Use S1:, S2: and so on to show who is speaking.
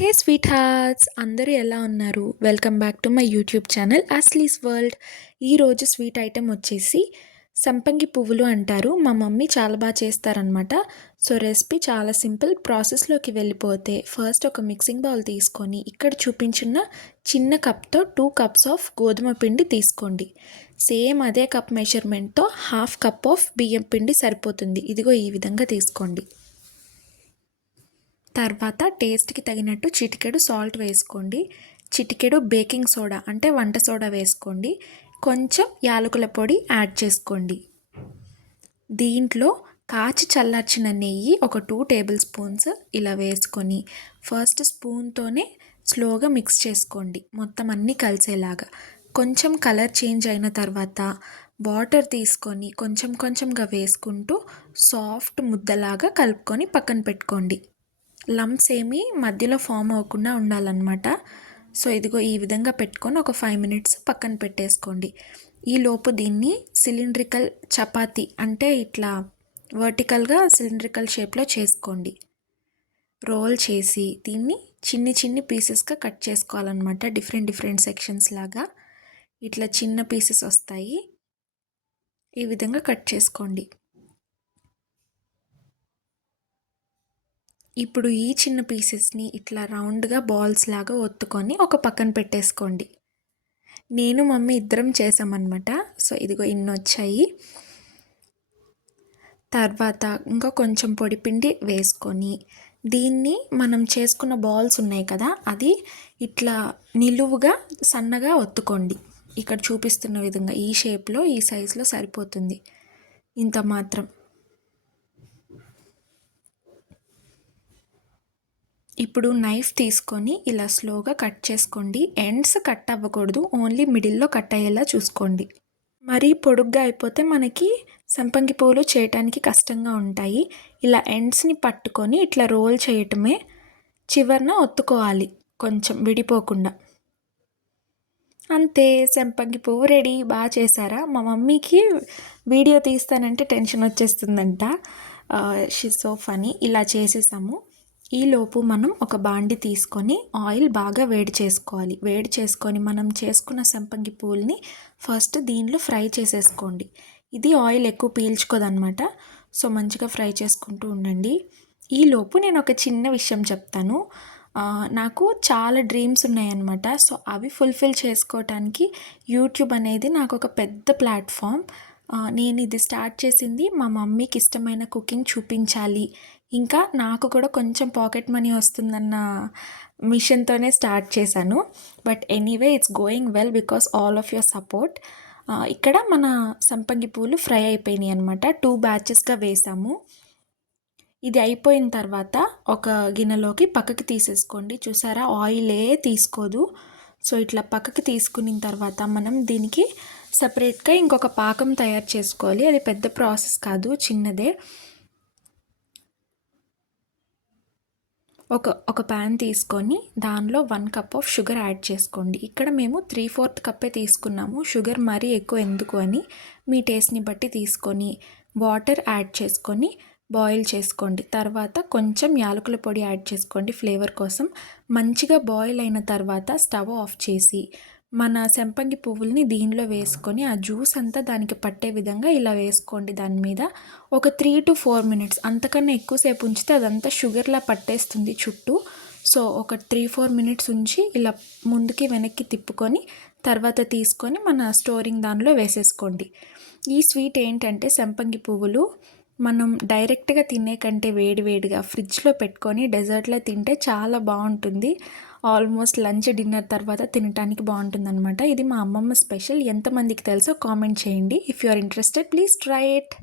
S1: హే sweet hearts అందరూ ఎలా ఉన్నారు? Welcome back to my YouTube channel Asli's world. ఈరోజు స్వీట్ ఐటెం వచ్చేసి సంపంగి పువ్వులు అంటారు. మా మమ్మీ చాలా బాగా చేస్తారనమాట సో రెసిపీ చాలా సింపుల్. ప్రాసెస్లోకి వెళ్ళిపోతే ఫస్ట్ ఒక మిక్సింగ్ బౌల్ తీసుకొని ఇక్కడ చూపించిన చిన్న కప్తో టూ కప్స్ ఆఫ్ గోధుమ పిండి తీసుకోండి. సేమ్ అదే కప్ మెజర్మెంట్తో హాఫ్ కప్ ఆఫ్ బియ్యం పిండి సరిపోతుంది. ఇదిగో ఈ విధంగా తీసుకోండి. తర్వాత టేస్ట్కి తగినట్టు చిటికెడు సాల్ట్ వేసుకోండి. చిటికెడు బేకింగ్ సోడా అంటే వంట సోడా వేసుకోండి. కొంచెం యాలకుల పొడి యాడ్ చేసుకోండి. దీంట్లో కాచి చల్లార్చిన నెయ్యి ఒక టూ టేబుల్ స్పూన్స్ ఇలా వేసుకొని ఫస్ట్ స్పూన్తోనే స్లోగా మిక్స్ చేసుకోండి. మొత్తం అన్నీ కలిసేలాగా. కొంచెం కలర్ చేంజ్ అయిన తర్వాత వాటర్ తీసుకొని కొంచెం కొంచెంగా వేసుకుంటూ సాఫ్ట్ ముద్దలాగా కలుపుకొని పక్కన పెట్టుకోండి. లంప్స్ ఏమీ మధ్యలో ఫామ్ అవ్వకుండా ఉండాలన్నమాట. సో ఇదిగో ఈ విధంగా పెట్టుకొని ఒక ఫైవ్ మినిట్స్ పక్కన పెట్టేసుకోండి. ఈ లోపు దీన్ని సిలిండ్రికల్ చపాతీ అంటే ఇట్లా వర్టికల్గా సిలిండ్రికల్ షేప్లో చేసుకోండి. రోల్ చేసి దీన్ని చిన్ని చిన్ని పీసెస్గా కట్ చేసుకోవాలన్నమాట. డిఫరెంట్ డిఫరెంట్ సెక్షన్స్ లాగా ఇట్లా చిన్న పీసెస్ వస్తాయి. ఈ విధంగా కట్ చేసుకోండి. ఇప్పుడు ఈ చిన్న పీసెస్ని ఇట్లా రౌండ్గా బాల్స్ లాగా ఒత్తుకొని ఒక పక్కన పెట్టేసుకోండి. నేను మమ్మీ ఇద్దరం చేసామన్నమాట. సో ఇదిగో ఇన్ని వచ్చాయి తర్వాత ఇంకా కొంచెం పొడిపిండి వేసుకొని దీన్ని మనం చేసుకున్న బాల్స్ ఉన్నాయి కదా అది ఇట్లా నిలువుగా సన్నగా ఒత్తుకోండి. ఇక్కడ చూపిస్తున్న విధంగా ఈ షేప్లో ఈ సైజులో సరిపోతుంది. ఇంత మాత్రం. ఇప్పుడు నైఫ్ తీసుకొని ఇలా స్లోగా కట్ చేసుకోండి. ఎండ్స్ కట్ అవ్వకూడదు. ఓన్లీ మిడిల్లో కట్ అయ్యేలా చూసుకోండి. మరీ పొడుగ్గా అయిపోతే మనకి సంపంగి పువ్వులు చేయటానికి కష్టంగా ఉంటాయి. ఇలా ఎండ్స్ని పట్టుకొని ఇట్లా రోల్ చేయటమే చివరిన ఒత్తుకోవాలి. కొంచెం విడిపోకుండా. అంతే సంపంగి పువ్వు రెడీ బాగా చేశారా? మా మమ్మీకి వీడియో తీస్తానంటే టెన్షన్ వచ్చేస్తుందంట. షీ సో ఫనీ ఇలా చేసేసాము. ఈలోపు మనం ఒక బాండి తీసుకొని ఆయిల్ బాగా వేడి చేసుకోవాలి. వేడి చేసుకొని మనం చేసుకున్న సంపంగి పూల్ని ఫస్ట్ దీనిలో ఫ్రై చేసేసుకోండి. ఇది ఆయిల్ ఎక్కువ పీల్చుకోదనమాట సో మంచిగా ఫ్రై చేసుకుంటూ ఉండండి. ఈలోపు నేను ఒక చిన్న విషయం చెప్తాను. నాకు చాలా డ్రీమ్స్ ఉన్నాయన్నమాట. సో అవి ఫుల్ఫిల్ చేసుకోవటానికి యూట్యూబ్ అనేది నాకు ఒక పెద్ద ప్లాట్ఫామ్. నేను ఇది స్టార్ట్ చేసింది మా మమ్మీకి ఇష్టమైన కుకింగ్ చూపించాలి. ఇంకా నాకు కూడా కొంచెం పాకెట్ మనీ వస్తుందన్న మిషన్తోనే స్టార్ట్ చేశాను. But anyway it's going well because all of your support. ఇక్కడ మన సంపంగి పూలు ఫ్రై అయిపోయినాయి అనమాట టూ బ్యాచెస్గా వేసాము. ఇది అయిపోయిన తర్వాత ఒక గిన్నెలోకి పక్కకి తీసేసుకోండి. చూసారా? ఆయిలే తీసుకోదు. సో ఇట్లా పక్కకి తీసుకున్న తర్వాత మనం దీనికి సపరేట్గా ఇంకొక పాకం తయారు చేసుకోవాలి. అది పెద్ద ప్రాసెస్ కాదు చిన్నదే. ఒక ఒక ప్యాన్ తీసుకొని దానిలో one cup of sugar add చేసుకోండి. ఇక్కడ మేము త్రీ ఫోర్త్ కప్పే తీసుకున్నాము. షుగర్ మరీ ఎక్కువ ఎందుకు అని మీ టేస్ట్ని బట్టి తీసుకొని వాటర్ యాడ్ చేసుకొని బాయిల్ చేసుకోండి. తర్వాత కొంచెం యాలకుల పొడి యాడ్ చేసుకోండి ఫ్లేవర్ కోసం. మంచిగా బాయిల్ అయిన తర్వాత స్టవ్ ఆఫ్ చేసి మన సెంపంగి పువ్వుల్ని దీనిలో వేసుకొని ఆ జ్యూస్ అంతా దానికి పట్టే విధంగా ఇలా వేసుకోండి దాని మీద. ఒక త్రీ టు ఫోర్ మినిట్స్. అంతకన్నా ఎక్కువసేపు ఉంచితే అదంతా షుగర్లా పట్టేస్తుంది చుట్టూ. సో ఒక త్రీ ఫోర్ మినిట్స్ ఉంచి ఇలా ముందుకి వెనక్కి తిప్పుకొని తర్వాత తీసుకొని మన స్టోరింగ్ దానిలో వేసేసుకోండి. ఈ స్వీట్ ఏంటంటే సెంపంగి పువ్వులు మనం డైరెక్ట్గా తినే కంటే వేడి వేడిగా ఫ్రిడ్జ్లో పెట్టుకొని డెజర్ట్లో తింటే చాలా బాగుంటుంది. ఆల్మోస్ట్ లంచ్ డిన్నర్ తర్వాత తినడానికి బాగుంటుందన్నమాట. ఇది మా అమ్మమ్మ స్పెషల్. ఎంతమందికి తెలుసో కామెంట్ చేయండి. If you are interested please try it